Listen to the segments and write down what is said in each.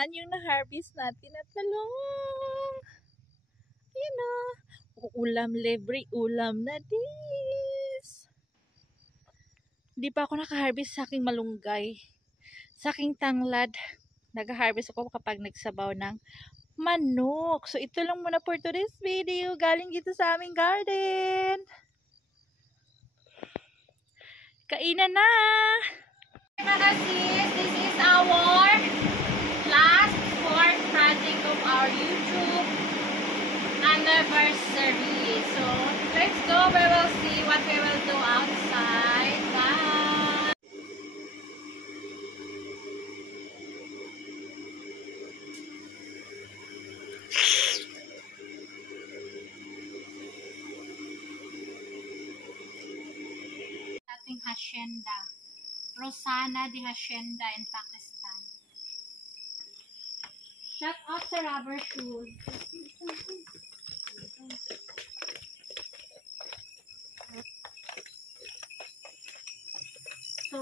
naman yung na-harvest natin na talong. Ayan o. Ulam, libre ulam na dis. Hindi pa ako naka-harvest sa aking malunggay. Sa aking tanglad, nag-harvest ako kapag nagsabaw ng manok. So, ito lang muna for today's video. Galing dito sa aming garden. Kainan na! Mga sis, this is our last fourth project of our YouTube anniversary. So, let's go. We will see what we will do outside. Bye! Ating hacienda. Rosana de Hacienda in Pakistan. Shout out sa rubber shoes. So,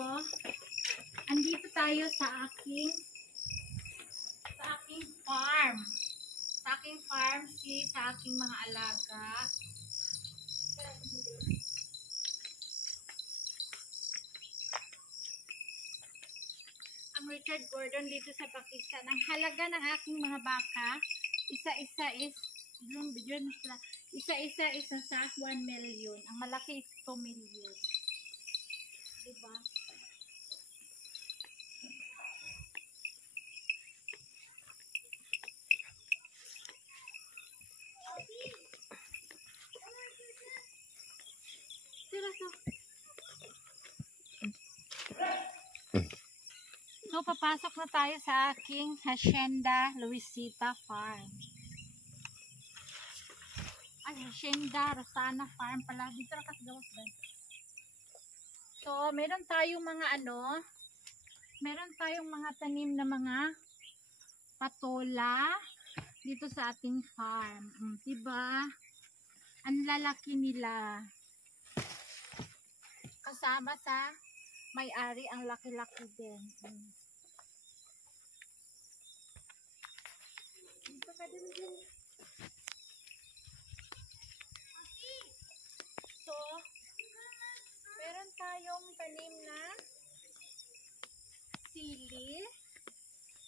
andito tayo sa aking farm. Sa aking farm, sa aking mga alaga. Ang Richard Gordon dito sa Pakistan. Ang halaga ng aking mga baka, isa-isa is sa 1 million. Ang malaki is 2 million. Diba? So, papasok na tayo sa aking Hacienda Luisita Farm. Ay, Hacienda Rosana Farm pala. Dito na kasi gawas ba? So, meron tayong mga tanim na mga patola dito sa ating farm. Diba? Ang lalaki nila. Kasama sa may-ari, ang laki-laki din. Dito ka din. So, meron tayong tanim na sili.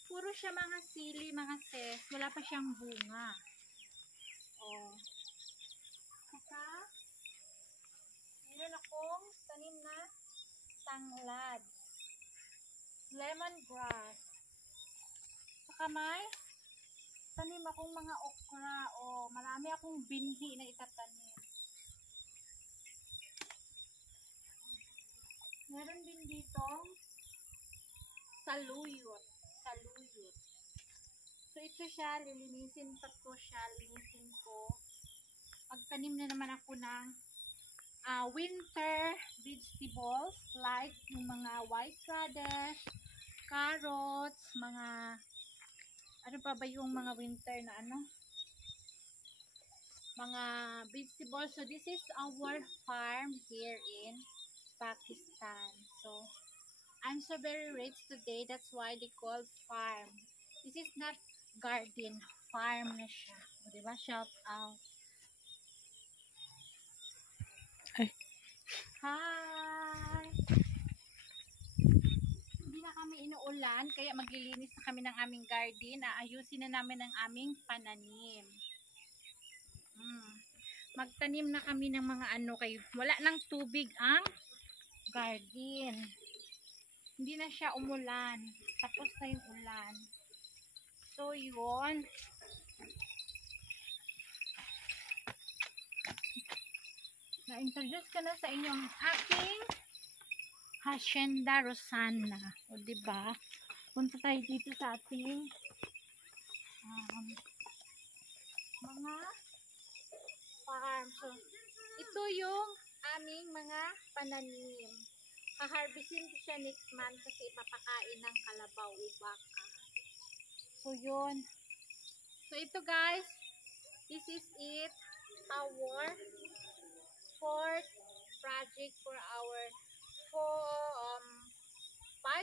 Puro siya mga sili, mga sis. Wala pa siyang bunga. Oh. Saka, meron akong tanim na tanglad. Lemongrass. Saka may tanim akong mga okra. O, marami akong binhi na itatanim. Meron din dito saluyot. So, ito siya. Lilinisin ko. Pagtanim na naman ako ng winter vegetables like yung mga white radish, carrots, mga ano pa ba yung mga winter na mga vegetables. So this is our farm here in Pakistan. So I'm so very rich today, that's why they call farm. This is not garden, farm na siya. O, diba? Shout out. Hi! Hindi na kami inuulan, kaya maglilinis na kami ng aming garden. Aayusin na namin ang aming pananim. Magtanim na kami ng mga wala nang tubig ang garden. Hindi na siya umulan. Tapos na yung ulan. So, yun. Na-introduce ko na sa inyo ang aking Hacienda Rosana. O, diba? Punta tayo dito sa ating mga farm. So, ito yung aming mga pananim. Ha-harvestin ko siya next month kasi ipapakain ng kalabaw o baka. So, yun. So, ito guys, this is it. Our fourth project for our 5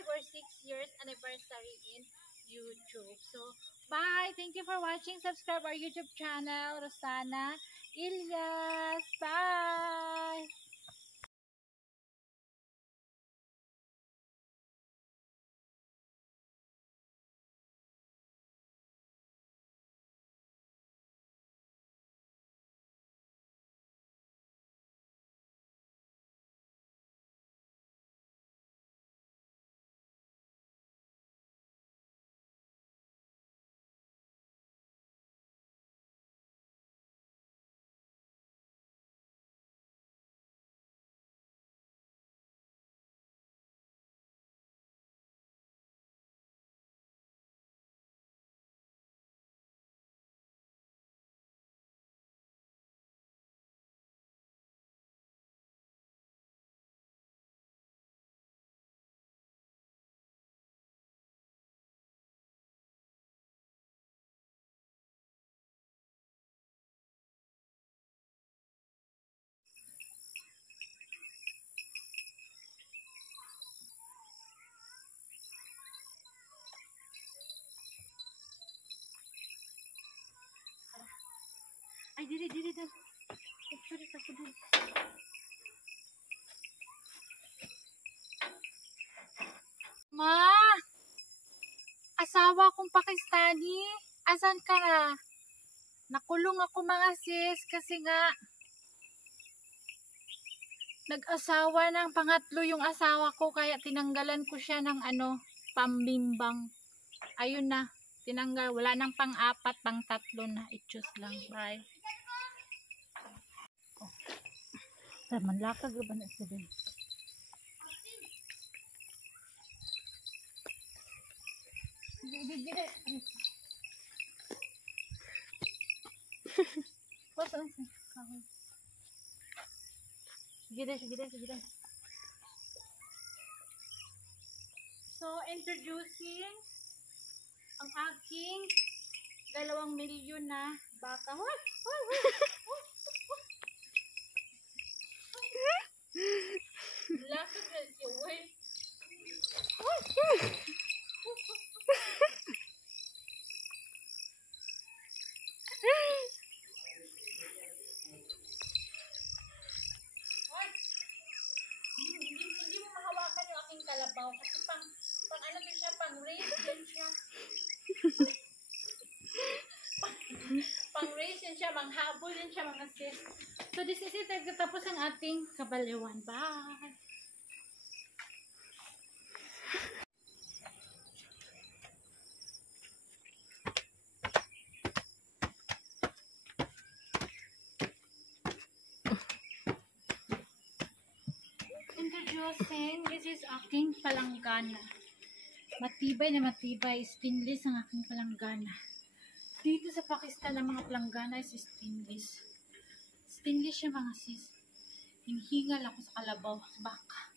or 6 years anniversary in YouTube. So, bye! Thank you for watching. Subscribe our YouTube channel, Rosana Ilyas. Bye! Ay, dili. Sorry, ako dun. Ma! Asawa kong Pakistani. Asan ka na? Nakulong ako mga sis kasi nga nag-asawa ng pangatlo yung asawa ko kaya tinanggalan ko siya ng pambimbang. Ayun na, tinanggal. Wala nang pang-apat, pang-tatlo na. I-choose lang. Bye. Manlakag ba na siya din? Sige. So, introducing ang aking 2 milyon na baka. Lakad na siya, wey. Hindi mo mahawakan yung aking kalabaw kasi pang ano din siya, pang race din siya. Pang race din siya, manghabol din siya mga sis. So this is it, tapos ang ating kabaliwan. Bye! Introducing, this is aking palanggana. Matibay na matibay, stainless ang aking palanggana. Dito sa Pakistan, ang mga palanggana is stainless. Stainless siya mga sis. Hinghingal ako sa kalabaw, baka.